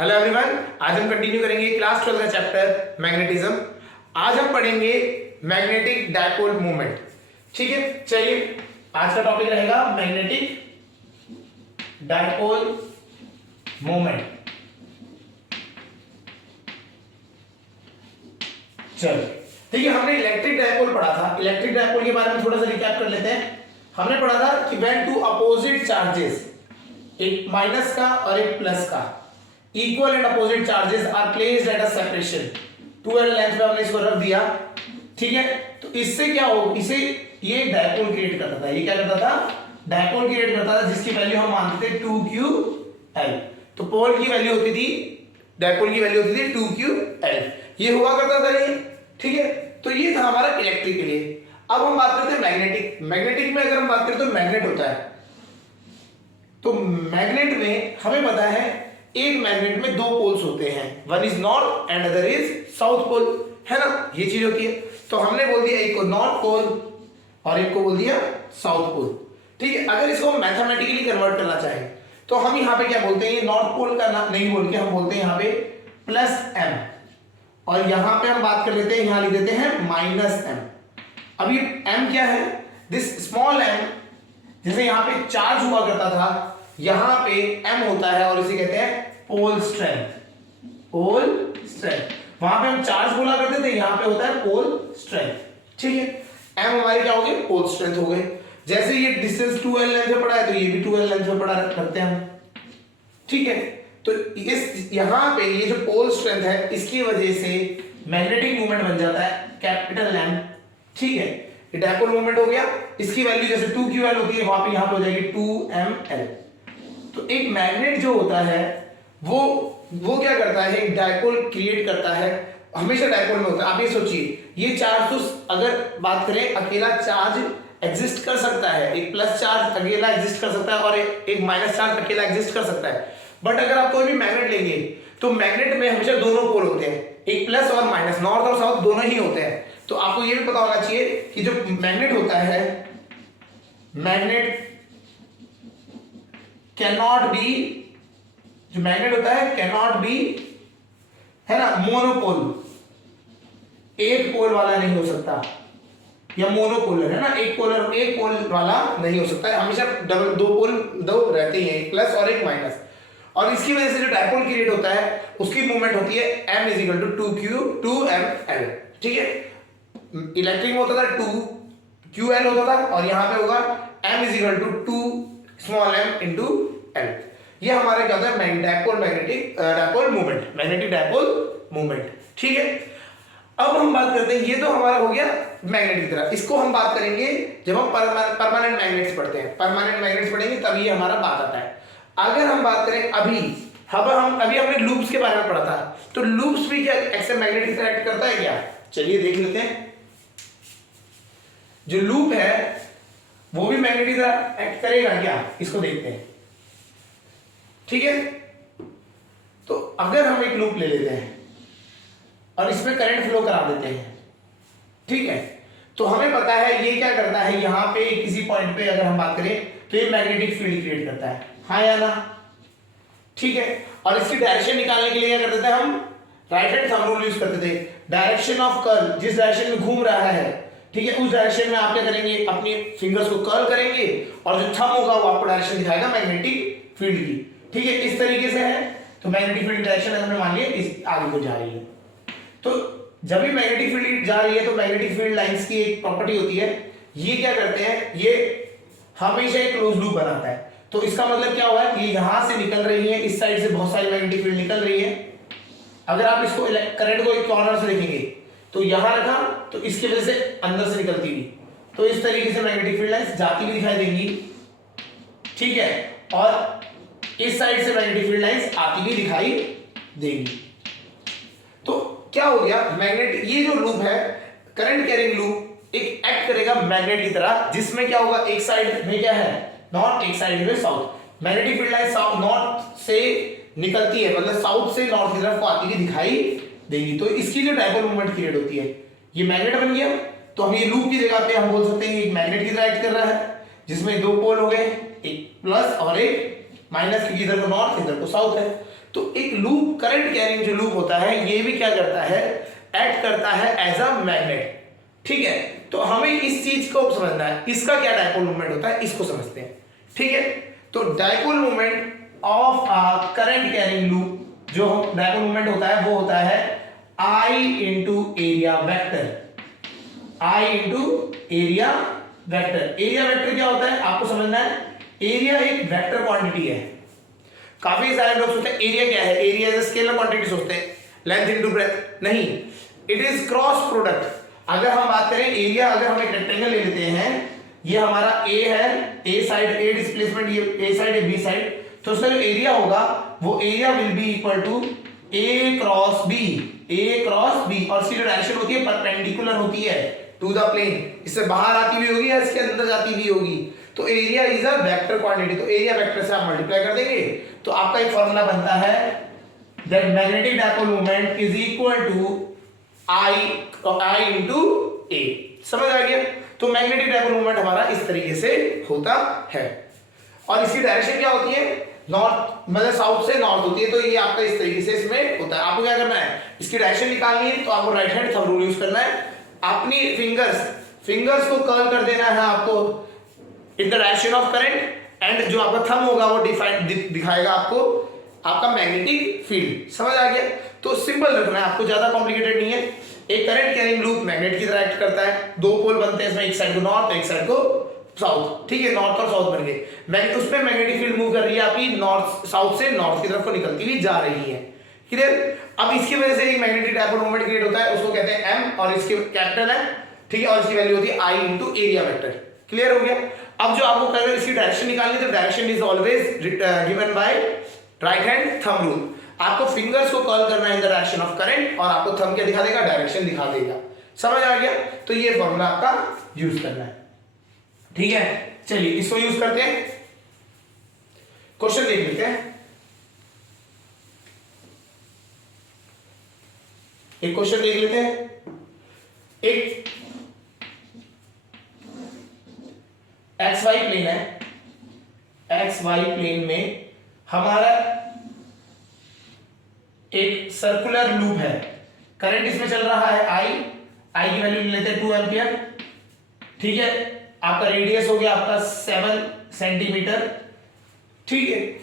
Hello everyone, आज हम continue करेंगे क्लास 12 का चैप्टर मैग्नेटिज्म। आज हम पढ़ेंगे मैग्नेटिक डायपोल मूवमेंट। ठीक है, चलिए आज का टॉपिक रहेगा मैग्नेटिक डायपोल मूवमेंट। चलो ठीक है, हमने इलेक्ट्रिक डायपोल पढ़ा था। इलेक्ट्रिक डायपोल के बारे में थोड़ा सा रिकैप कर लेते हैं। हमने पढ़ा था कि व्हेन टू अपोजिट चार्जेस, एक माइनस का और एक प्लस का, equal and opposite charges are placed at a separation 12 length पे हमने इसको रख दिया। ठीक है, तो इससे क्या हो, इसे ये डायपोल क्रिएट करता था। ये क्या करता था? डायपोल क्रिएट करता था, जिसकी वैल्यू हम मानते थे 2ql। तो पोल की वैल्यू होती थी, डायपोल की वैल्यू होती थी 2ql। ये हुआ करता था ये। ठीक है, तो ये था हमारा इलेक्ट्रिक के लिए। अब हम बात करते हैं मैग्नेटिक। मैग्नेटिक में अगर हम बात करें तो मैग्नेट होता है। तो मैग्नेट में हमें पता है एक मैग्नेट में दो पोल्स होते हैं, one is north and other is south pole, है ना, ये चीज होती है। तो हमने बोल दिया एक को नॉर्थ पोल और एक को बोल दिया साउथ पोल। ठीक है, अगर इसको मैथमेटिकली कन्वर्ट करना चाहे तो हम यहाँ पे क्या बोलते हैं, ये नॉर्थ पोल का नाम नहीं बोल के हम बोलते हैं यहाँ पे प्लस एम, और यहाँ पे हम बात कर लेते हैं, यहाँ लिख देते हैं माइनस एम। अब ये एम क्या है? दिस स्मॉल एम, जैसे यहाँ पे चार्ज हुआ करता था, यहां पे m होता है और इसे कहते हैं पोल स्ट्रेंथ। पोल स्ट्रेंथ, वहां पे हम चार्ज बोला करते थे, यहां पे होता है पोल स्ट्रेंथ। ठीक है, m हमारे क्या हो गए? पोल स्ट्रेंथ हो गए। जैसे ये डिस्टेंस 2l लेंथ पे पड़ा है तो ये भी 2l लेंथ पे पड़ा रखते हैं हम। ठीक है, तो इस यहां पे ये जो पोल स्ट्रेंथ है, इसकी वजह से मैग्नेटिक मूवमेंट बन जाता है कैपिटल M। ठीक है, ये डायपोल मूवमेंट हो गया। इसकी वैल्यू जैसे 2ql होती है, वहां पे यहां पे हो जाएगी 2ml। तो एक मैग्नेट जो होता है वो क्या करता है? एक डायपोल क्रिएट करता है। हमेशा डायपोल में होता है। आप ये सोचिए, ये चार्ज तो अगर बात करें, अकेला चार्ज एग्जिस्ट कर सकता है, एक प्लस चार्ज अकेला एग्जिस्ट कर सकता है और एक माइनस चार्ज अकेला एग्जिस्ट कर सकता है। बट अगर आप कोई भी मैग्नेट लेंगे तो मैग्नेट में हमेशा दोनों पोल होते हैं, एक प्लस और माइनस, नॉर्थ और साउथ दोनों ही होते हैं। तो आपको ये भी पता होना चाहिए कि जो मैग्नेट होता है, मैग्नेट कैनॉट बी, जो मैग्नेट होता है कैनॉट बी, है ना, मोनोपोल, एक पोल वाला नहीं हो सकता, या मोनोपोलर, है ना, एक पोल वाला नहीं हो सकता है। हमेशा डबल दो पोल दो रहते हैं, एक प्लस और एक माइनस। और इसकी वजह से जो डायपोल क्रिएट होता है उसकी मूवमेंट होती है m = 2ml। ठीक है, इलेक्ट्रिक में होता था 2ql होता था, और यहां पे होगा m = 2m × L। ये हमारे क्या होता है? Dipole movement, magnetic dipole movement. ठीक है, अब हम बात करते हैं, ये तो हमारा हो गया मैग्नेट की तरह। इसको हम बात करेंगे जब हम परमानेंट मैग्नेट्स पढ़ते हैं। परमानेंट मैग्नेट्स पढ़ेंगे तभी हमारा बात आता है। अगर हम बात करें अभी हमने लूप्स के बारे में पढ़ा था, तो लूप्स भी क्या एक्स मैग्नेट की तरह एक्ट करता है क्या? चलिए देख लेते हैं। जो लूप है वो भी मैग्नेट की तरह एक्ट करेगा क्या? इसको देखते हैं। ठीक है, तो अगर हम एक लूप ले लेते हैं और इसमें करंट फ्लो करा देते हैं, ठीक है, तो हमें पता है ये क्या करता है, यहां पे किसी पॉइंट पे अगर हम बात करें तो ये मैग्नेटिक फील्ड क्रिएट करता है, हाँ या ना? ठीक है, और इसकी डायरेक्शन निकालने के लिए क्या करते थे हम? Right hand thumb rule use करते थे। डायरेक्शन ऑफ कर्ल, जिस डायरेक्शन में घूम रहा है, ठीक है, उस डायरेक्शन में आप क्या करेंगे? अपनी फिंगर्स को कर्ल करेंगे और जो थंब होगा वो आपको डायरेक्शन दिखाएगा मैग्नेटिक फील्ड की। ठीक है, इस तरीके से है। तो मैग्नेटिक फील्ड डायरेक्शन हमने मान लिया इस आगे को जा रही है। तो जब भी मैग्नेटिक फील्ड जा रही है तो मैग्नेटिक फील्ड लाइंस की एक प्रॉपर्टी होती है, ये क्या करते हैं? ये हमेशा एक क्लोज लूप बनाता है। तो इसका मतलब क्या हुआ? ये यहां से निकल रही है, इस साइड से बहुत सारी मैग्नेटिक फील्ड निकल रही है। अगर आप इसको करंट को एक कॉर्नर से देखेंगे तो यहां रखा तो इसकी वजह से अंदर से निकलती हुई, तो इस तरीके से मैग्नेटिक फील्ड लाइंस जाती हुई दिखाई देंगी। ठीक है, और इस साइड से मैग्नेटिक फील्ड लाइंस आती हुई दिखाई देंगी। तो क्या हो गया? मैग्नेट, ये जो लूप है करंट कैरिंग लूप, एक एक्ट करेगा मैग्नेट की तरह, जिसमें क्या होगा? एक साइड में क्या है? नॉर्थ, एक साइड में south. Magnetic field line south north से निकलती है, मतलब साउथ से नॉर्थ की तरफ को आती हुई दिखाई देगी। तो इसकी जो डायपोल मूवमेंट क्रिएट होती है, ये मैग्नेट बन गया। तो हम ये लूप की जगह पे हम बोल सकते हैं एक मैग्नेट की तरह एक्ट कर रहा है, जिसमें दो पोल हो गए, एक प्लस और एक माइनस, क्योंकि इधर को नॉर्थ इधर को साउथ है। तो एक लूप, करंट कैरिंग जो लूप होता है, ये भी क्या करता है, एक्ट करता है एज अ मैग्नेट। ठीक है, तो हमें इस चीज को समझना है, इसका क्या डायपोल मूवमेंट होता है, इसको समझते हैं। ठीक है, तो dipole movement of a current carrying loop, जो डायपोल मूवमेंट होता है वो होता है I into area vector. I into area vector. Area vector क्या होता है आपको समझना है, एरिया एक वेक्टर क्वांटिटी है। काफी सारे लोग सोचते हैं एरिया क्या है, area is a scalar quantity सोचते हैं, लेंथ इनटू ब्रेड्थ, नहीं, इट इज क्रॉस प्रोडक्ट। अगर हम बात करें एरिया, अगर हम एक रेक्टेंगल ले लेते हैं, ये हमारा ए है, ए साइड ए डिस्प्लेसमेंट, ये ए साइड है बी साइड, तो उसका जो एरिया होगा वो area will be equal to A cross B, A cross B, और इसकी डायरेक्शन होती है परपेंडिकुलर होती है टू द प्लेन, इससे बाहर आती हुई होगी या इसके अंदर जाती हुई होगी। तो area is a vector quantity, तो एरिया वेक्टर से आप मल्टीप्लाई कर देंगे तो आपका एक फॉर्मूला बनता है that magnetic dipole moment is equal to I into A. समझ आ गया? तो मैग्नेटिक डायपोल मोमेंट हमारा इस तरीके से होता है, और इसकी डायरेक्शन क्या होती है, नॉर्थ, मतलब साउथ से नॉर्थ होती है। तो ये आपका इस तरीके से इसमें होता है। आपको क्या करना है, इसकी डायरेक्शन निकालनी है, तो आपको right hand thumb rule use करना है, अपनी फिंगर्स को कर्ल कर देना है आपको in the direction of current, and जो आपका थंब होगा वो दिखाएगा आपको आपका मैग्नेटिक फील्ड। समझ आ गया? तो सिंपल रखना है आपको, ज्यादा कॉम्प्लिकेटेड नहीं है। एक करंट कैरिंग लूप मैग्नेट की तरह एक्ट करता है, दो पोल बनते हैं इसमें, एक साइड को नॉर्थ एक साइड को साउथ। ठीक है, नॉर्थ और साउथ बन गए, उसमें मैग्नेटिक फील्ड मूव कर रही है आपकी नॉर्थ, साउथ से नॉर्थ की तरफ को निकलती हुई जा रही है। क्लियर? अब इसकी वजह से एक मैग्नेटिक डायपोल मोमेंट क्रिएट होता है, उसको कहते हैं m, और इसके कैपिटल है, ठीक है, और इसकी वैल्यू होती है I into area vector. Clear हो गया? अब जो आपको करें इसकी डायरेक्शन निकालनी है, तो direction is always given by right hand thumb rule. आपको फिंगर्स को कर्ल करना है in the direction of current, और आपको थंब क्या दिखा देगा, डायरेक्शन दिखा देगा। समझ आ गया? तो ये फॉर्मूला आपका यूज करना है। ठीक है, चलिए इसको यूज करते हैं, क्वेश्चन देख लेते हैं। एक क्वेश्चन देख लेते हैं। एक एक्स वाई प्लेन है, एक्स वाई प्लेन में हमारा एक सर्कुलर लूप है, करंट इसमें चल रहा है आई की वैल्यू लेते हैं 2 एम्पियर। ठीक है, आपका रेडियस हो गया आपका 7 सेंटीमीटर। ठीक है,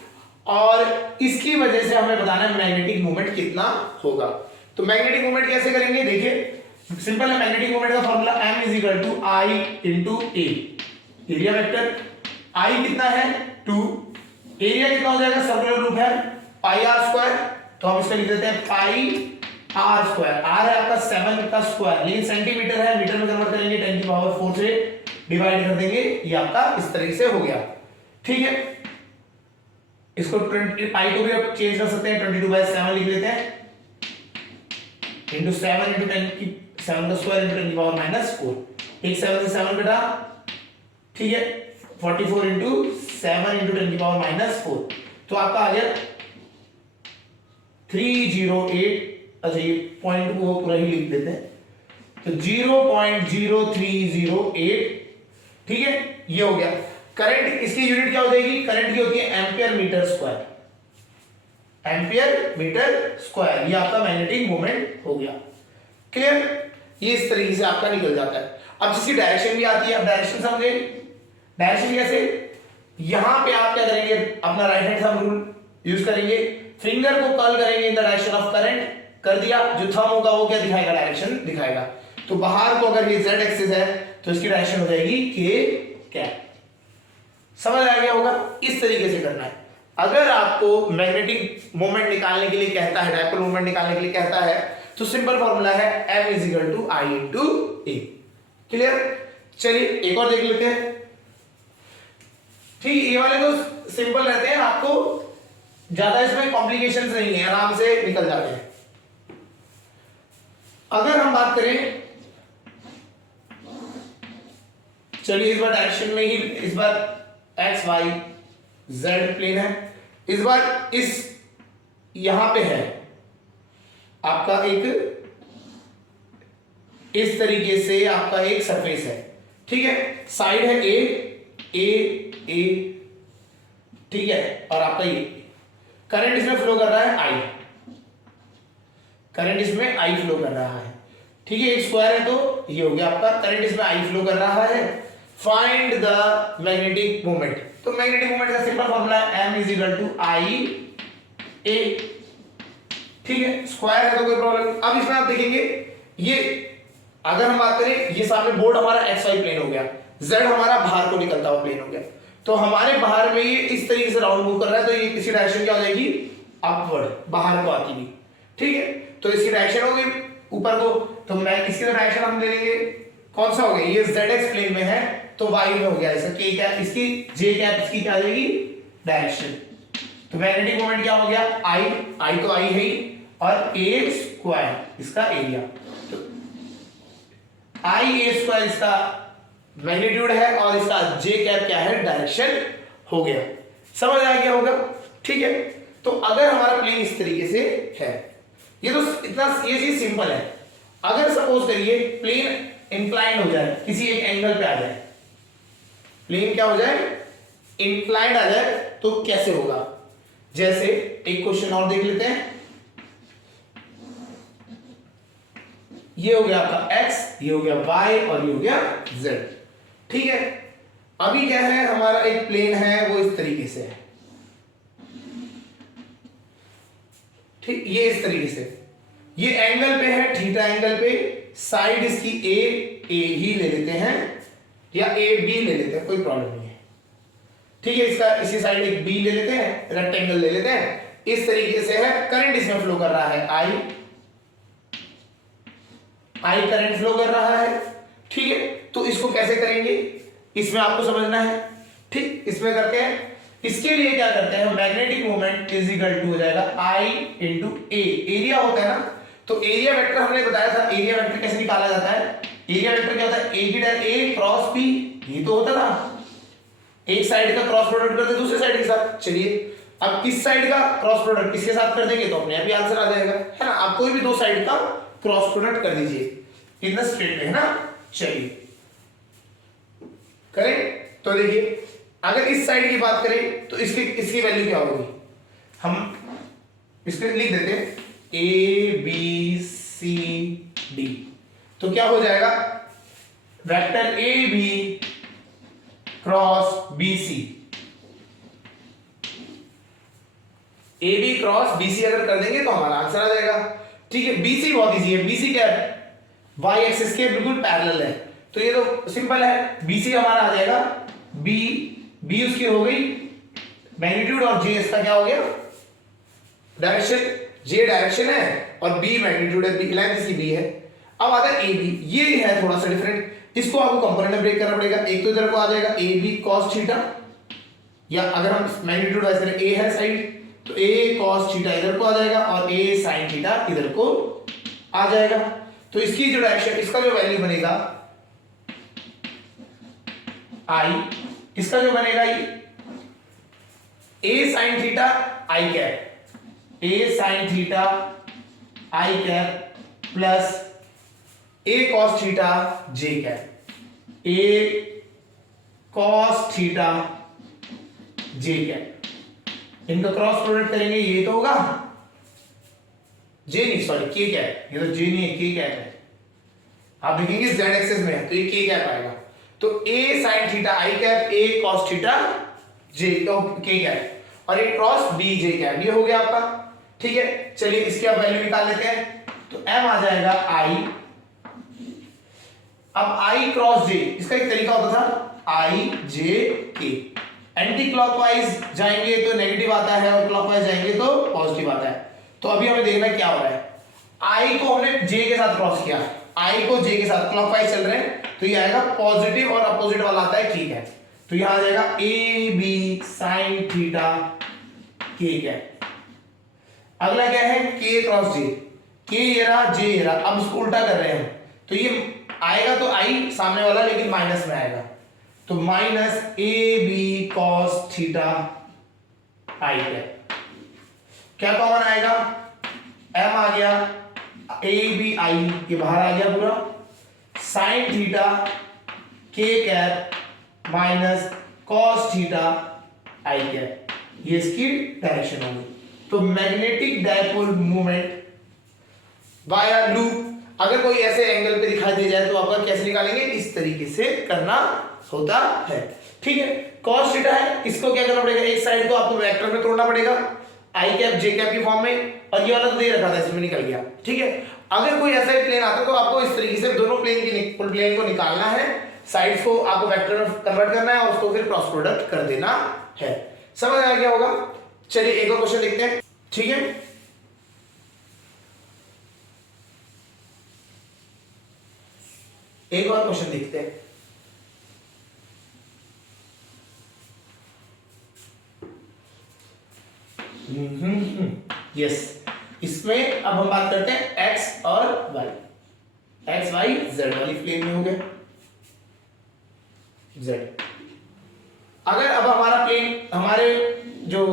और इसकी वजह से हमें बताना है मैग्नेटिक मोमेंट कितना होगा। तो मैग्नेटिक मोमेंट कैसे करेंगे, देखिए सिंपल है, मैग्नेटिक मोमेंट का formula m is equal to I into A, area vector. I कितना है 2, एरिया कितना हो जाएगा, सर्कुलर लूप है पाई आर स्क्वायर, तो हम इसको लिख देते हैं पाई आर स्क्वायर। आर है आपका 7 का स्क्वायर, लेकिन सेंटीमीटर है, मीटर में कन्वर्ट करेंगे 10 की पावर 4 से डिवाइड कर देंगे, ये आपका इस तरीके से हो गया। ठीक है, इसको 20 पाई को भी आप चेंज कर सकते हैं, 22/7 लिख देते हैं, इंटू 7 इंटू 10 की 7 का स्क्वायर इंटू 10 की पावर -4, एक 7 से 7 कटा। ठीक है, 44 इंटू 7 इंटू 10 की पावर -4, तो आपका आ गया 308। अच्छा ये पॉइंट को पूरा ही लिख देते हैं, तो 0.0308। ठीक है, ये हो गया। करंट इसकी यूनिट क्या हो जाएगी, करंट की होती है ampere metre square, ampere metre square, ये आपका मैग्नेटिक मोमेंट हो गया। क्लियर? ये इस तरीके से आपका निकल जाता है। अब जिसकी डायरेक्शन भी आती है, अब डायरेक्शन समझे, डायरेक्शन कैसे, यहां पे आप क्या करेंगे, अपना right hand thumb rule use करेंगे, फिंगर को कर्ल करेंगे in the direction of current, कर दिया, जो थंब होगा वो क्या दिखाएगा, डायरेक्शन दिखाएगा। तो बाहर को अगर ये z एक्सिस है तो इसकी डायरेक्शन हो जाएगी k कैप। समझ आ गया होगा? इस तरीके से करना है। अगर आपको मैग्नेटिक मोमेंट निकालने के लिए कहता है, डायपोल मोमेंट निकालने के लिए कहता है, तो सिंपल फॉर्मूला है m is equal to I into A. Clear? चलिए एक और देख लेते हैं। ठीक, ये वाले तो सिंपल रहते हैं, आपको ज्यादा इसमें कॉम्प्लिकेशंस नहीं है, आराम से निकल जाते हैं। अगर हम बात करें, चलिए इस बार डायरेक्शन में ही, इस बार एक्स वाई जेड प्लेन है, इस बार इस यहां पे है आपका एक इस तरीके से आपका एक सरफेस है। ठीक है, साइड है ए, ठीक है, और आपका ये, करंट इसमें फ्लो कर रहा है आई, करंट इसमें आई फ्लो कर रहा है, ठीक है, एक स्क्वायर है तो ये हो गया आपका, करंट इसमें आई फ्लो कर रहा है। फाइंड द मैग्नेटिक मोमेंट, तो मैग्नेटिक मोमेंट का सिंपल फॉर्मूला है m इज इक्वल टू आई ए, ठीक है, स्क्वायर है तो कोई प्रॉब्लम नहीं। अब इसमें आप देखेंगे ये अगर हम बात करें, ये सामने बोर्ड हमारा एक्स वाई प्लेन हो गया, जेड हमारा बाहर को निकलता हुआ प्लेन हो गया, तो हमारे बाहर में ये इस तरीके से राउंड मूव कर रहा है, तो ये किसी डायरेक्शन क्या हो जाएगी, अपवर्ड, बाहर को आती हुई, ठीक है, तो इसकी डायरेक्शन हो गई ऊपर को, तो मैं इसकी डायरेक्शन हम ले लेंगे, कौन सा हो गया, ये जेड एक्स प्लेन में है तो वाई में हो गया, इसका के क्या, इसकी जे क्या, इसकी क्या आ जाएगी डायरेक्शन, तो मैग्नेटिक मोमेंट क्या हो गया, आई, आई तो आई है ही, और ए स्क्वायर इसका एरिया, तो आई ए स्क्वायर इसका मैग्नीट्यूड है और इसका जे कैप क्या है, डायरेक्शन हो गया, समझ आ गया होगा, ठीक है। तो अगर हमारा प्लेन इस तरीके से है, ये तो इतना ये चीज सिंपल है, अगर सपोज करिए प्लेन इंक्लाइंड हो जाए, किसी एक एंगल पे आ जाए, प्लेन क्या हो जाए, इंक्लाइंड आ जाए, तो कैसे होगा, जैसे एक क्वेश्चन और देख लेते हैं, ये हो गया आपका x, ये हो गया y और ये हो गया z, ठीक है। अभी क्या है, हमारा एक प्लेन है वो इस तरीके से है, ठीक, ये इस तरीके से, ये एंगल पे है, थीटा एंगल पे, साइड इसकी ए ही ले लेते हैं या ए बी ले लेते हैं, कोई प्रॉब्लम नहीं है, ठीक है, इसका इसी साइड एक बी ले लेते हैं, रेक्टेंगल ले लेते हैं, इस तरीके से है, करंट इसमें फ्लो कर रहा है आई करंट फ्लो कर रहा है, ठीक है, तो इसको कैसे करेंगे, इसमें आपको समझना है, ठीक, इसमें करते हैं, इसके लिए क्या करते हैं, magnetic moment is equal to हो जाएगा आई इंटू ए, एरिया होता है ना, तो एरिया वेक्टर हमने बताया था, एरिया वेक्टर कैसे निकाला जाता है, एरिया वेक्टर क्या होता है, ए की डायरेक्शन ए क्रॉस बी, ये तो होता था, एक साइड का क्रॉस प्रोडक्ट करते दूसरे साइड के साथ, चलिए अब इस साइड का क्रॉस प्रोडक्ट किसके साथ कर देंगे तो अपने आप ही आंसर आ जाएगा, है ना, आप कोई भी दो साइड का क्रॉस प्रोडक्ट कर दीजिए इन द स्ट्रेट में, है ना, चलिए करें, तो देखिए अगर इस साइड की बात करें तो इसकी वैल्यू क्या होगी, हम इसके लिख देते हैं ए बी सी डी, तो क्या हो जाएगा, vector A B cross B C, A B cross B C अगर कर देंगे तो हमारा आंसर आ जाएगा, ठीक है। बीसी बहुत इजी है, बीसी क्या है, वाई एक्सिस के बिल्कुल पैरेलल है, तो ये तो सिंपल है, बीसी हमारा आ जाएगा बी, बी उसकी हो गई मैग्नीट्यूड और जे इसका क्या हो गया डायरेक्शन, जे डायरेक्शन है और बी मैग्नीट्यूड है, बी लेंथ इसकी बी है। अब आता है ए बी, ये है थोड़ा सा डिफरेंट, इसको आपको कंपोनेंट में ब्रेक करना पड़ेगा, एक तो इधर को आ जाएगा ए बी कॉस थीटा, या अगर हम मैग्नीट्यूड वाइज करें ए है साइड तो ए कॉस थीटा इधर को आ जाएगा और ए साइन थीटा इधर को आ जाएगा, तो इसकी जो डायरेक्शन, इसका जो वैल्यू बनेगा आई, इसका जो बनेगा ए sine theta i cap, A sine theta i cap plus A cos theta J cap, A cos theta J cap, इनका क्रॉस प्रोडक्ट करेंगे ये तो होगा जे नहीं, सॉरी के कैप, ये तो जे नहीं है के कैप है, आप देखेंगे जेड एक्सिस में है तो ये के कैप आएगा, तो ए sine theta i cap, A cos theta जे तो के कैप, और ये क्रॉस बी जे कैप, ये हो गया आपका, ठीक है। चलिए इसकी आप वैल्यू निकाल लेते हैं, तो m आ जाएगा आई, अब आई क्रॉस जे, इसका एक तरीका होता था आई जे के, एंटी क्लॉकवाइज जाएंगे तो नेगेटिव आता है और क्लॉकवाइज जाएंगे तो पॉजिटिव आता है, तो अभी हमें देखना क्या हो रहा है, आई को हमने जे के साथ क्रॉस किया, आई को जे के साथ क्लॉकवाइज चल रहे हैं तो ये आएगा पॉजिटिव और अपोजिट वाला आता है, ठीक है, तो यहां आ जाएगा ए बी साइन थीटा के कैप, अगला क्या है के क्रॉस जे, के ये रहा जे ये रहा, अब इसको उल्टा कर रहे हैं तो ये आएगा तो आई सामने वाला लेकिन माइनस में आएगा, तो minus A B cos theta i cap, क्या कॉमन आएगा m आ गया, ए बी आई ये बाहर आ गया पूरा, साइन थीटा के cap minus cos theta i cap, ये इसकी डायरेक्शन होगी, तो magnetic dipole moment via loop अगर कोई ऐसे एंगल पे दिखाई दे जाए तो आपका कैसे निकालेंगे, इस तरीके से करना होता है। ठीक है, cos थीटा है, इसको क्या करना पड़ेगा, एक साइड को आपको वेक्टर में तोड़ना पड़ेगा आई कैप जे कैप की फॉर्म में, और ये वाला तो दे रखा था इसमें निकल गया। ठीक है, अगर कोई ऐसा प्लेन आता है तो आपको इस तरीके से दोनों प्लेन को निकालना है, साइड्स को आपको वेक्टर में कन्वर्ट करना है और उसको फिर क्रॉस प्रोडक्ट कर देना है। समझ आया क्या होगा? चलिए एक और क्वेश्चन देखते हैं। ठीक है, एक और क्वेश्चन देखते हैं। यस, इसमें अब हम बात करते हैं एक्स और वाई। एक्स वाई जेड वाली प्लेन में हो गया जेड। अगर अब हमारा प्लेन, हमारे जो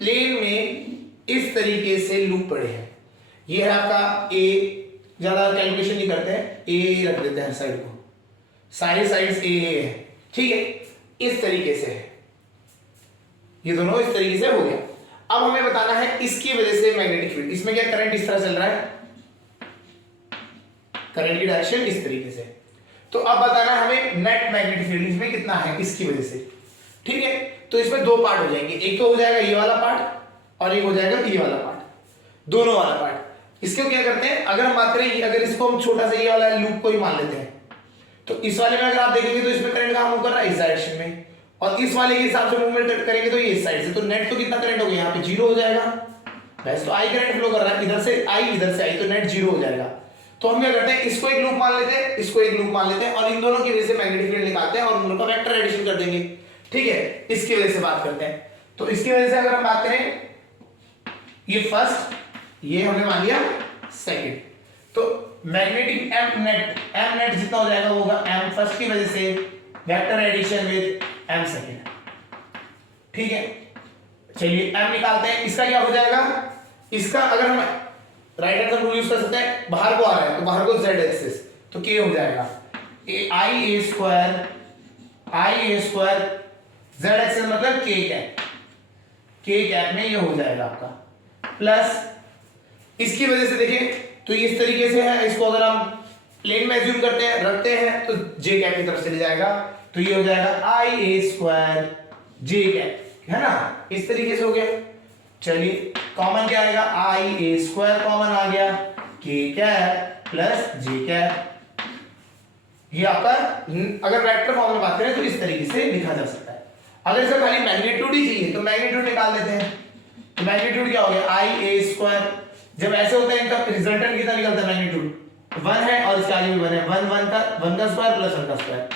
प्लेन में इस तरीके से लूप पड़े हैं, ये है आपका ए, ज्यादा कैलकुलेशन नहीं करते हैं, ए रख देते हैं साइड को, सारी साइड्स ए है। ठीक है, इस तरीके से है, ये दोनों इस तरीके से हो गया। अब हमें बताना है इसकी वजह से मैग्नेटिक फील्ड, इसमें क्या करंट इस तरह चल रहा है, करंट की डायरेक्शन इस तरीके से। तो अब बताना है हमें नेट मैग्नेटिक फील्ड इसमें कितना है इसकी वजह से। ठीक है, तो इसमें दो पार्ट हो जाएंगे, एक तो हो जाएगा ये वाला पार्ट और एक हो जाएगा ये वाला पार्ट, दोनों वाला पार्ट। इसको क्या करते हैं, अगर हम बात करें अगर इसको हम छोटा सा ये वाला लूप को ही मान लेते हैं, तो इस वाले में अगर आप देखेंगे तो इसमें करंट कहां मूव कर रहा है, इस डायरेक्शन में, और इस वाले के हिसाब से मूवमेंट करेंगे तो ये इस साइड से, तो नेट तो कितना करंट हो गया, यहाँ पे जीरो हो जाएगा। वैसे तो आई करंट फ्लो कर रहा है, इधर से आई इधर से आई, तो नेट जीरो हो जाएगा। तो हम क्या करते हैं, इसको एक लूप मान लेते हैं, इसको एक लूप मान लेते हैं, और इन दोनों की वजह से मैग्नेटिक फील्ड निकालते हैं और उन दोनों का वेक्टर एडिशन कर देंगे। ठीक है, इसकी वजह से बात करते हैं। तो इसकी वजह से अगर हम बात करें, ये फर्स्ट, ये हमने मान लिया सेकंड, तो मैग्नेटिक एम नेट जितना हो जाएगा वो होगा एम फर्स्ट की वजह से, vector addition with M second. ठीक है, चलिए एम निकालते हैं, इसका क्या हो जाएगा, इसका अगर हम राइट हैंड रूल यूज कर सकते हैं, बाहर को आ रहा है तो बाहर को z एक्सिस, तो k हो जाएगा आई ए स्क्वायर z एक्सिस मतलब k कैप में ये हो जाएगा आपका, प्लस इसकी वजह से देखें तो इस तरीके से है, इसको अगर हम प्लेन में एज्यूम करते हैं, रखते हैं, तो j कैप की तरफ चले जाएगा, तो ये हो जाएगा आई ए स्क्वायर j कैप, है ना, इस तरीके से हो गया। चलिए कॉमन क्या आएगा, आई ए स्क्वायर कॉमन आ गया, के कैप प्लस जे कैप। ये आपका अगर वेक्टर फॉर्म में बात करें तो इस तरीके से लिखा जा सकता है। अगर इसका खाली मैग्नीट्यूड ही चाहिए तो मैग्नीट्यूड निकाल लेते हैं, तो मैग्नीट्यूड क्या हो गया, आई ए स्क्वायर। जब ऐसे होता है इनका रिजल्टेंट कितना निकलता है, मैग्नीट्यूड 1 है और इसके आगे भी 1 है, 1 का स्क्वायर प्लस 1 का स्क्वायर,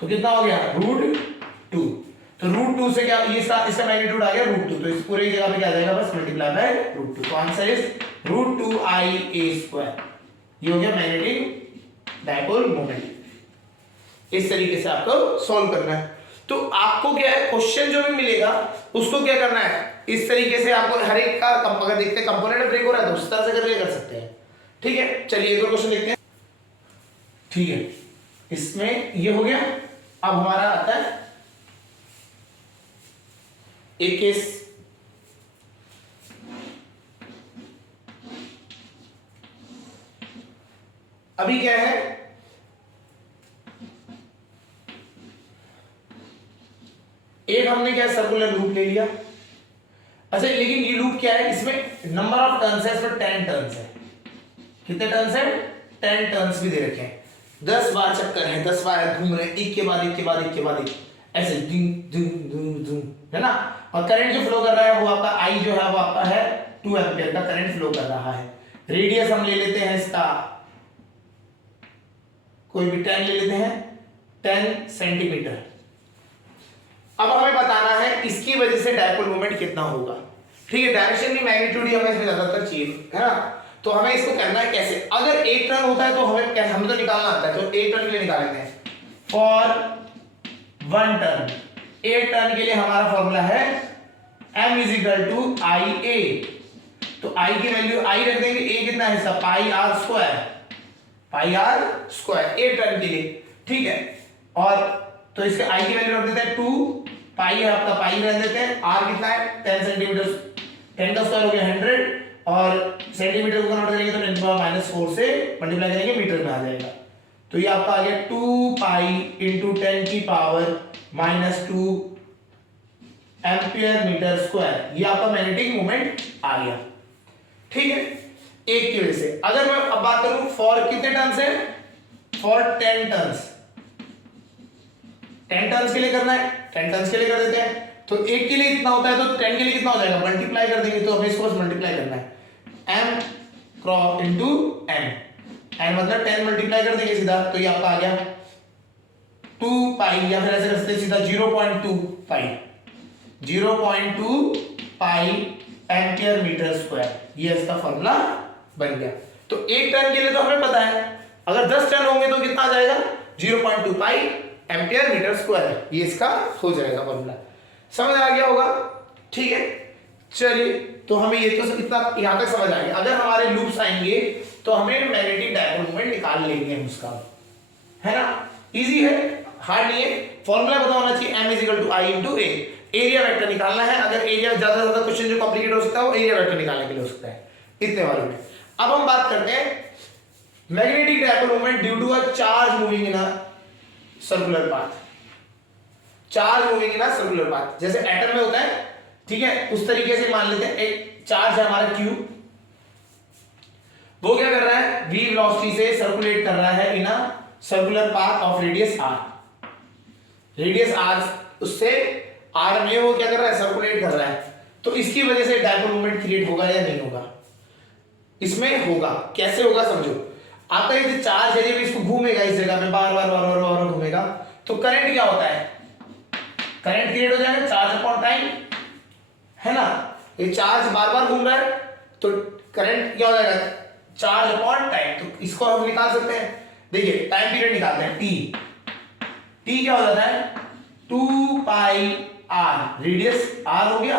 तो कितना हो गया, √2। तो √2 से क्या, ये इसका मैग्नीट्यूड आ गया √2, तो इस पूरी जगह पे क्या आ जाएगा, बस मल्टीप्लाई बाय √2। तो answer is √2 I A square. ये हो गया मैग्नेटिक डायपोल मोमेंट। इस तरीके से आपको सॉल्व करना है। तो आपको क्या है, क्वेश्चन जो भी मिलेगा उसको क्या करना है, इस तरीके से आपको हर एक का अगर देखते हैं कंपोनेंट ब्रेक हो रहा है तो उस तरह से करके कर सकते हैं। ठीक है, चलिए एक और क्वेश्चन देखते हैं। ठीक है, इसमें ये हो गया। अब हमारा आता है एक केस, अभी क्या है, एक हमने क्या सर्कुलर लूप ले लिया। अच्छा, लेकिन ये लूप क्या है, इसमें नंबर ऑफ टर्न्स है, इसमें 10 टर्न्स है। कितने टर्न्स है, 10 टर्न्स भी दे रखे हैं, 10 बार चक्कर है, 10 बार घूम रहे हैं, एक के बाद एक के बाद एक के बाद एक, ऐसे डिंग डिंग डिंग डिंग, है ना। और करंट जो फ्लो कर रहा है वो आपका आई जो है वो आपका है 2 एम्पियर का करंट फ्लो कर रहा है। रेडियस हम ले लेते हैं इसका, कोई भी 10 ले लेते हैं, 10 सेंटीमीटर। अब हमें बताना है इसकी वजह से डायपोल मोमेंट कितना होगा। ठीक है, डायरेक्शन की मैग्नीट्यूड ही हमें इसमें ज्यादातर चाहिए, है ना। तो हमें इसको करना है कैसे, अगर एक टर्न होता है तो हमें तो निकालना आता है, तो एक टर्न के लिए निकालेंगे। फॉर 1 टर्न, एक टर्न के लिए हमारा फॉर्मूला है m इज इक्वल टू आई ए। तो आई की वैल्यू आई रख देंगे, ए कितना है इसका, पाई आर स्क्वायर, एक टर्न के लिए। ठीक है, और तो इसके आई की वैल्यू रख देते हैं 2 पाई है आपका, पाई रहने देते हैं। आर कितना है 10 सेंटीमीटर, 10 का स्क्वायर हो गया 100 और सेंटीमीटर को कन्वर्ट करेंगे तो 10 पावर -4 से मल्टीप्लाई करेंगे मीटर में आ जाएगा। तो ये आपका आ गया 2 पाई इंटू 10 की पावर -2 एम्पियर मीटर स्क्वायर। ये आपका मैग्नेटिक मोमेंट आ गया। ठीक है, एक की वजह से। अगर मैं अब बात करूं फॉर कितने टर्न्स है, फॉर 10 टर्न्स, 10 टर्न्स के लिए करना है, 10 टर्न्स के लिए कर देते हैं। तो एक के लिए इतना होता है तो 10 के लिए कितना हो जाएगा, मल्टीप्लाई कर देंगे। तो हमें इसको मल्टीप्लाई करना है m cross into n, n मतलब 10 मल्टीप्लाई कर देंगे सीधा, तो ये आपका आ गया 2 पाई, या फिर ऐसे कर सकते सीधा 0.2 पाई, 0.2 पाई एम्पियर मीटर स्क्वायर। ये इसका फॉर्मूला बन गया। तो एक टर्न के लिए तो हमें पता है, अगर 10 टर्न होंगे तो कितना आ जाएगा 0.2 पाई एम्पियर मीटर स्क्वायर। ये इसका हो जाएगा फॉर्मूला। समझ आ गया होगा? ठीक है, चलिए तो हमें ये तो इतना यहां तक समझ आ गया। अगर हमारे लूप्स आएंगे तो हमें मैग्नेटिक डायपोल मोमेंट निकाल लेंगे हम उसका, है ना। इजी है, हार्ड नहीं है। फॉर्मूला पता होना चाहिए m is equal to I into A. Area vector निकालना है। अगर एरिया ज्यादा से ज्यादा क्वेश्चन जो कॉम्प्लिकेट हो सकता है वो एरिया वेक्टर निकालने के लिए हो सकता है, इतने वाले में। अब हम बात करते हैं magnetic dipole moment due to a charge moving in a circular path. Charge moving in a circular path, जैसे एटम में होता है, ठीक है, उस तरीके से मान लेते हैं एक चार्ज है हमारा q, वो क्या कर रहा है v वेलोसिटी से सर्कुलेट कर रहा है in a circular path of radius r। Radius r, उससे r में वो क्या कर रहा है, सर्कुलेट कर रहा है। तो इसकी वजह से डायपोल मोमेंट क्रिएट होगा या नहीं होगा? इसमें होगा। कैसे होगा समझो। आपका ये जो चार्ज है जब इसको घूमेगा इस जगह में बार बार बार बार बार घूमेगा तो करंट क्या होता है, करंट क्रिएट हो जाएगा चार्ज अपॉन टाइम, है ना। ये चार्ज बार बार घूम रहा है तो करंट क्या हो जाएगा, चार्ज अपॉन टाइम। तो इसको हम निकाल सकते हैं। देखिए टाइम पीरियड निकालते हैं, टी क्या हो जाता है 2 पाई आर, रेडियस आर हो गया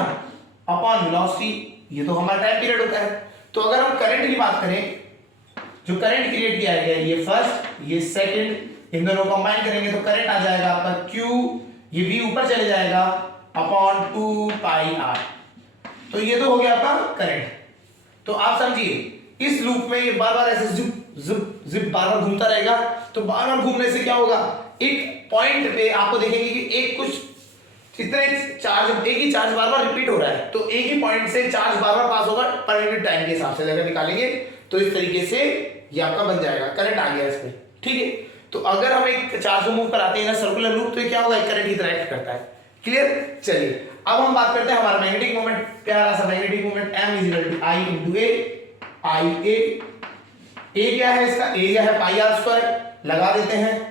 अपॉन वेलोसिटी, ये तो हमारा टाइम पीरियड होता है। तो अगर हम करंट की बात करें, जो करंट क्रिएट किया गया ये फर्स्ट ये सेकंड, इन दोनों को कंबाइन करेंगे तो करंट आ जाएगा आपका Q, ये V ऊपर चले जाएगा अपॉन 2 पाई आर। तो ये तो हो गया आपका करंट। तो आप समझिए इस लूप में ये बार बार ऐसे जिप जिप जिप बार बार घूमता रहेगा। तो बार बार घूमने से क्या होगा, एक पॉइंट पे आपको देखेंगे कि एक कुछ इतने चार्ज, एक ही चार्ज बार बार रिपीट हो रहा है, तो एक ही पॉइंट से चार्ज बार बार पास होगा पर यूनिट टाइम के हिसाब से। अगर निकालेंगे तो इस तरीके से ये आपका बन जाएगा, करंट आ गया इसमें। ठीक है, तो अगर हम एक चार्ज को मूव कराते हैं ना सर्कुलर लूप तो ये क्या होगा, एक करंट की तरह एक्ट करता है। क्लियर? चलिए अब हम बात करते हैं हमारा मैग्नेटिक मोमेंट, प्यारा सा magnetic moment m is equal to I into A, I A क्या है इसका, एरिया है पाई आर स्क्वायर, लगा देते हैं।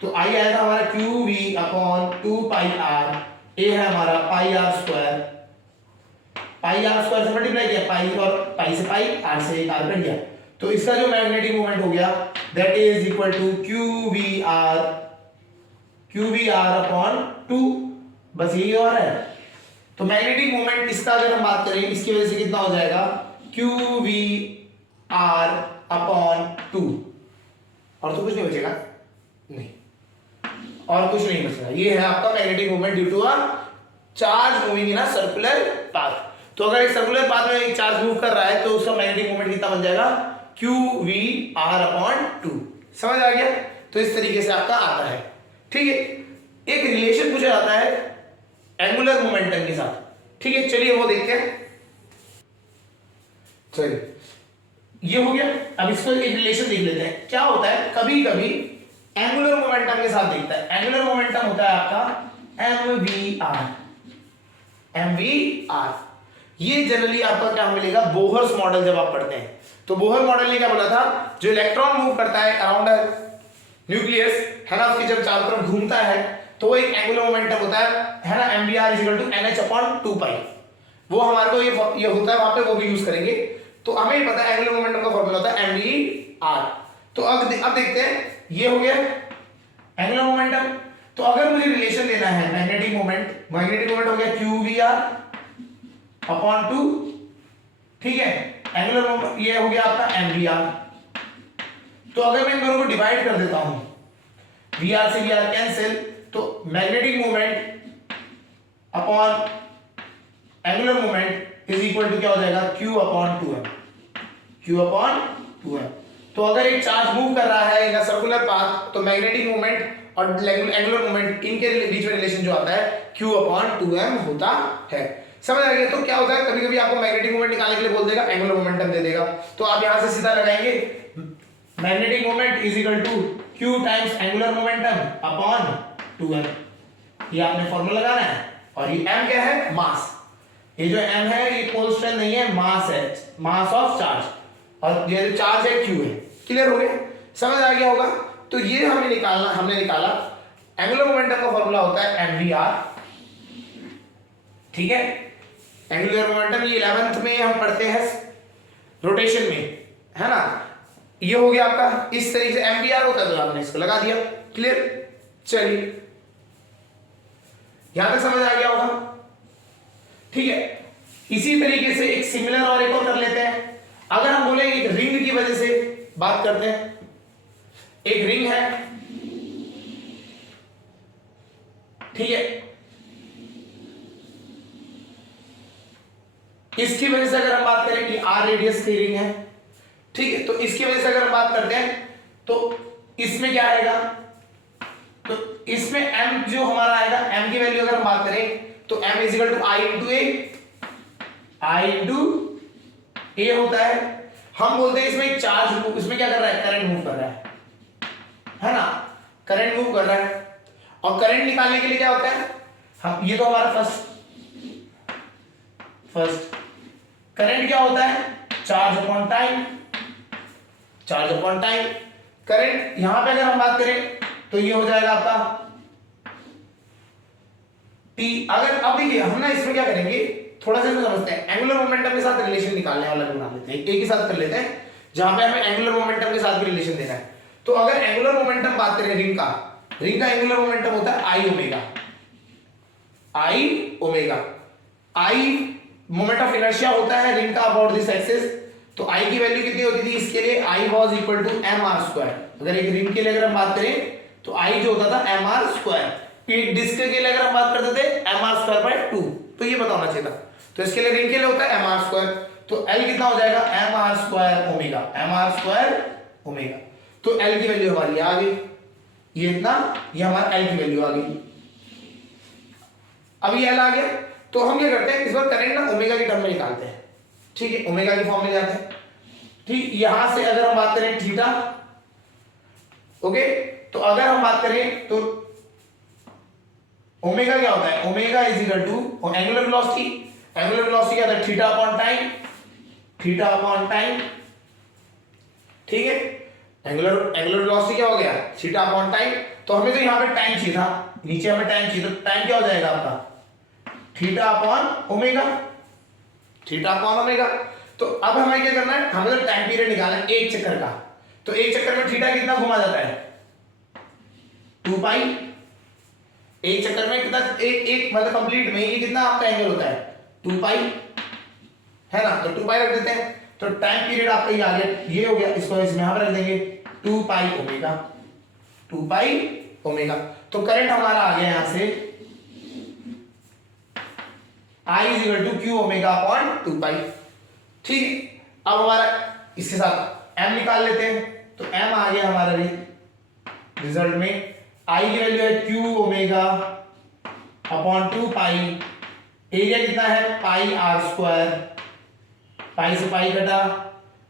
तो आई आएगा हमारा Q V upon 2 pi r, A है हमारा pi r square, pi r square से मल्टीप्लाई किया, पाई और पाई से पाई, आर से एक आर कट गया। तो इसका जो मैग्नेटिक मोमेंट हो गया that is equal to Q V R upon 2, बस यही हो रहा है। तो मैग्नेटिक मोमेंट इसका अगर हम बात करें इसकी वजह से कितना हो जाएगा क्यू वी आर अपॉन 2, और तो कुछ नहीं बचेगा, नहीं और कुछ नहीं बचेगा। ये है आपका magnetic moment due to a charge moving in a circular path. तो अगर एक सर्कुलर पाथ में एक चार्ज मूव कर रहा है तो उसका मैग्नेटिक मोमेंट कितना बन जाएगा क्यू वी आर अपॉन 2। समझ आ गया? तो इस तरीके से आपका आता है। ठीक है, एक रिलेशन पूछा जाता है एंगुलर मोमेंटम के साथ। ठीक है, चलिए वो देखते हैं। चलिए ये हो गया। अब इसको एक रिलेशन देख लेते हैं क्या होता है। कभी कभी एंगुलर मोमेंटम के साथ देखता है। एंगुलर मोमेंटम होता है आपका एमवीआर। ये जनरली आपका क्या मिलेगा, बोहर्स मॉडल जब आप पढ़ते हैं। तो बोहर मॉडल ने क्या बोला था, जो इलेक्ट्रॉन मूव करता है अराउंड न्यूक्लियस, है ना, उसकी जब चारों तरफ घूमता है तो वो एक एंगुलर मोमेंटम होता है ना, MVR is equal to NH upon 2 pi. वो हमारे को ये होता है वहां पे, वो भी यूज करेंगे। तो हमें पता है एंगुलर मोमेंटम का फॉर्मूला होता है एमवीआर। तो अब देखते हैं, ये हो गया एंगुलर मोमेंटम। तो अगर मुझे रिलेशन देना है मैग्नेटिक मोमेंट हो गया क्यू वी आर अपॉन 2। ठीक है, एंगुलर मोमेंट ये हो गया आपका एमवीआर। तो अगर मैं इन दोनों को डिवाइड कर देता हूं, वी आर से वी आर कैंसिल, तो magnetic moment upon angular momentum is equal to क्या हो जाएगा, q upon 2m, q upon 2m। तो अगर एक चार्ज मूव कर रहा है इन अ सर्कुलर पाथ तो मैग्नेटिक मोमेंट और एंगुलर मोमेंट इनके बीच में रिलेशन जो आता है q अपॉन 2m होता है। समझ आ गया? तो क्या होता है, कभी कभी आपको मैग्नेटिक मोमेंट निकालने के लिए बोल देगा, एंगुलर मोमेंटम दे देगा, तो आप यहां से सीधा लगाएंगे magnetic moment is equal to q times angular momentum upon 2m। ये आपने फॉर्मूला लगाना है। और ये m क्या है, मास। ये जो m है ये कांस्टेंट नहीं है, मास है, मास ऑफ चार्ज, और ये जो चार्ज है q है। क्लियर हो गया? समझ आ गया होगा? तो ये हमने निकाला एंगुलर मोमेंटम का फॉर्मूला होता है mvr। ठीक है, एंगुलर मोमेंटम ये 11th में हम पढ़ते हैं रोटेशन में, है ना। ये हो गया आपका, इस तरीके से mvr होता है तो आपने इसको लगा दिया। क्लियर? चलिए यहां तक समझ आ गया होगा? ठीक है, इसी तरीके से एक सिमिलर और एक और कर लेते हैं। अगर हम बोले एक रिंग की वजह से बात करते हैं, एक रिंग है, ठीक है, इसकी वजह से अगर हम बात करें कि r रेडियस की रिंग है, ठीक है, तो इसकी वजह से अगर हम बात करते हैं तो इसमें क्या आएगा, तो इसमें m जो हमारा आएगा, m की वैल्यू अगर हम बात करें तो m is equal to i into a होता है। हम बोलते हैं इसमें एक चार्ज, इसमें क्या कर रहा है, करंट मूव कर रहा है ना, करंट मूव कर रहा है। और करंट निकालने के लिए क्या होता है, हम ये तो हमारा फर्स्ट करंट क्या होता है, charge upon time, charge upon time. Current यहां पे अगर हम बात करें तो ये हो जाएगा आपका T। अगर अब देखिए हम ना इसमें क्या करेंगे, थोड़ा सा समझते हैं, एंगुलर मोमेंटम के साथ रिलेशन निकालने वाला बना लेते हैं, एक ही साथ कर लेते हैं जहां पे हमें एंगुलर मोमेंटम के साथ भी रिलेशन देना है। तो अगर एंगुलर मोमेंटम बात करें रिंग का एंगुलर मोमेंटम होता है I omega. I moment of inertia होता है रिंग का अबाउट दिस एक्सिस। तो आई की वैल्यू कितनी होती थी इसके लिए, I was equal to M R square. अगर एक रिंग के लिए अगर हम बात करें तो आई जो होता था एम आर स्क्वायर। एक डिस्क के लिए अगर हम बात करते थे एम आर स्क्वायर बाय 2, तो ये पता होना चाहिए था। तो इसके लिए रिंग के लिए होता है एम आर स्क्वायर, तो एल कितना हो जाएगा, M R square omega, M R square omega. तो एल की वैल्यू हमारी आ गई, ये इतना, ये हमारा एल की वैल्यू आ गई। अब ये एल आ गया, तो हम क्या करते हैं, इस बार करंट ना ओमेगा की टर्म में निकालते हैं। ठीक है, ओमेगा की फॉर्म में जाते हैं। ठीक, यहां से अगर हम बात करें थीटा, ओके, तो अगर हम बात करें तो ओमेगा क्या होता है, omega is equal to angular velocity. Angular velocity क्या होता है, theta upon time, theta upon time. ठीक है, एंगुलर वेलोसिटी क्या हो गया, थीटा अपॉन टाइम। तो हमें तो यहां पे टाइम चाहिए था, नीचे हमें टाइम चाहिए, तो टाइम क्या हो जाएगा आपका, theta upon omega, theta upon omega. तो अब हमें क्या करना है, हमें तो टाइम पीरियड निकालना है एक चक्कर का। तो एक चक्कर में थीटा कितना घुमा जाता है, 2 पाई। एक चक्कर में कितना, एक मतलब कंप्लीट में ये कितना आपका एंगल होता है, 2 पाई, है ना। तो 2 पाई रख देते हैं, तो टाइम पीरियड आपका ये आ गया, ये हो गया, इसको इसमें यहां पर रख देंगे 2 पाई ओमेगा, 2 पाई ओमेगा। तो करंट हमारा आ गया यहां से I is equal to Q omega upon 2 pi. ठीक है, अब हमारा इसके साथ m निकाल लेते हैं, तो m आ गया हमारा रिजल्ट में, I की वैल्यू है क्यू ओमेगा अपॉन 2 पाई, एरिया कितना है पाई आर स्क्वायर, पाई से पाई कटा,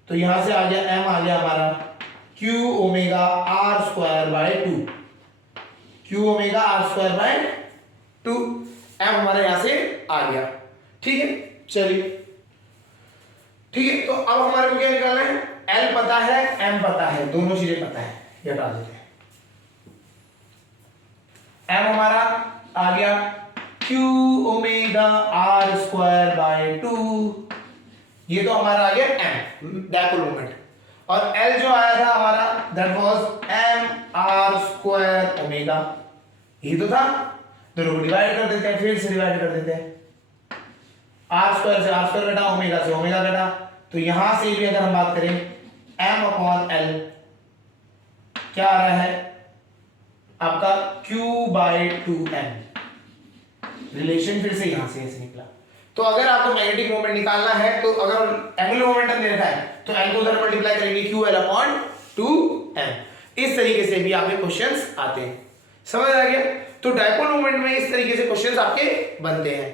तो यहां से आ गया m आ गया हमारा Q omega R square by 2, Q omega R square by 2, m हमारे यहां से आ गया। ठीक है, चलिए ठीक है, तो अब हमारे को क्या निकालना है, l पता है, m पता है, दोनों चीजें पता है, ये हटा देते हैं। m हमारा आ गया q omega R square by 2, ये तो हमारा आ गया m डायपोल मोमेंट। और l जो आया था हमारा that was m R square omega, ये तो था। दोनों को डिवाइड कर देते हैं, फिर से डिवाइड कर देते हैं, आर स्क्वायर से आर स्क्वायर घटा, ओमेगा से ओमेगा घटा। तो यहां से भी अगर हम बात करें m अपॉन l क्या आ रहा है आपका q बाय 2m, रिलेशन फिर से यहां से ऐसे निकला। तो अगर आपको मैग्नेटिक मोमेंट निकालना है तो अगर एंगुलर मोमेंटम दे रखा है तो एल को उधर मल्टीप्लाई करेंगे QL/2m। इस तरीके से भी आपके क्वेश्चंस आते हैं, समझ आ गया। तो डायपोल मोमेंट में इस तरीके से क्वेश्चंस आपके बनते हैं।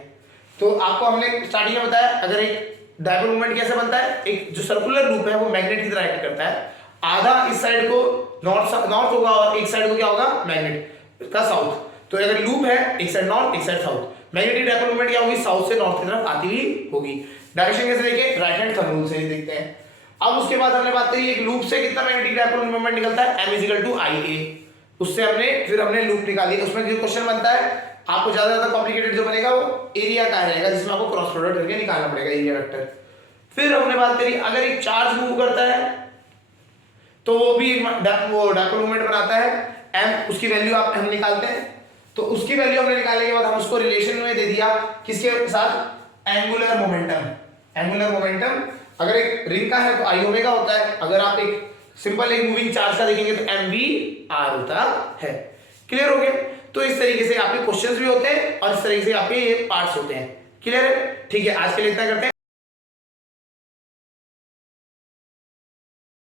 तो आपको हमने स्टार्टिंग में बताया अगर एक डायपोल मोमेंट कैसे बनता है, एक जो सर्कुलर लूप है वो मैग्नेट की तरह एक्ट करता है, आधा इस साइड को नॉर्थ होगा और एक साइड को क्या होगा मैग्नेट का साउथ। तो अगर लूप है एक साइड नॉर्थ एक side south, magnetic dipole moment क्या होगी, साउथ से नॉर्थ की तरफ आती हुई होगी। डायरेक्शन कैसे देखें, राइट हैंड थंब रूल से ही देखते हैं। अब उसके बाद हमने बात करी एक लूप से कितना मैग्नेटिक डायपोल मोमेंट निकलता है, M=IA। उससे हमने लूप निकाली, उसमें जो क्वेश्चन बनता है आपको ज्यादा कॉम्प्लिकेटेड जो बनेगा वो एरिया का रहेगा, जिसमें आपको क्रॉस प्रोडक्ट करके निकालना पड़ेगा एरिया वेक्टर। फिर हमने बात करी अगर एक चार्ज मूव करता है तो वो भी एक डायपोल मोमेंट बनाता है, m उसकी वैल्यू हम निकालते हैं। तो उसकी वैल्यू हमने निकालने के बाद हम उसको रिलेशन में दे दिया किसके साथ, एंगुलर मोमेंटम। एंगुलर मोमेंटम अगर एक रिंग का है तो I ओमेगा होता है, अगर आप एक सिंपल एक मूविंग चार्ज का देखेंगे तो MV/r होता है। क्लियर हो गया। तो इस तरीके से आपके क्वेश्चंस भी होते हैं और इस तरीके से आपके ये पार्ट्स होते हैं। क्लियर है, ठीक है। आज के लिए इतना करते हैं।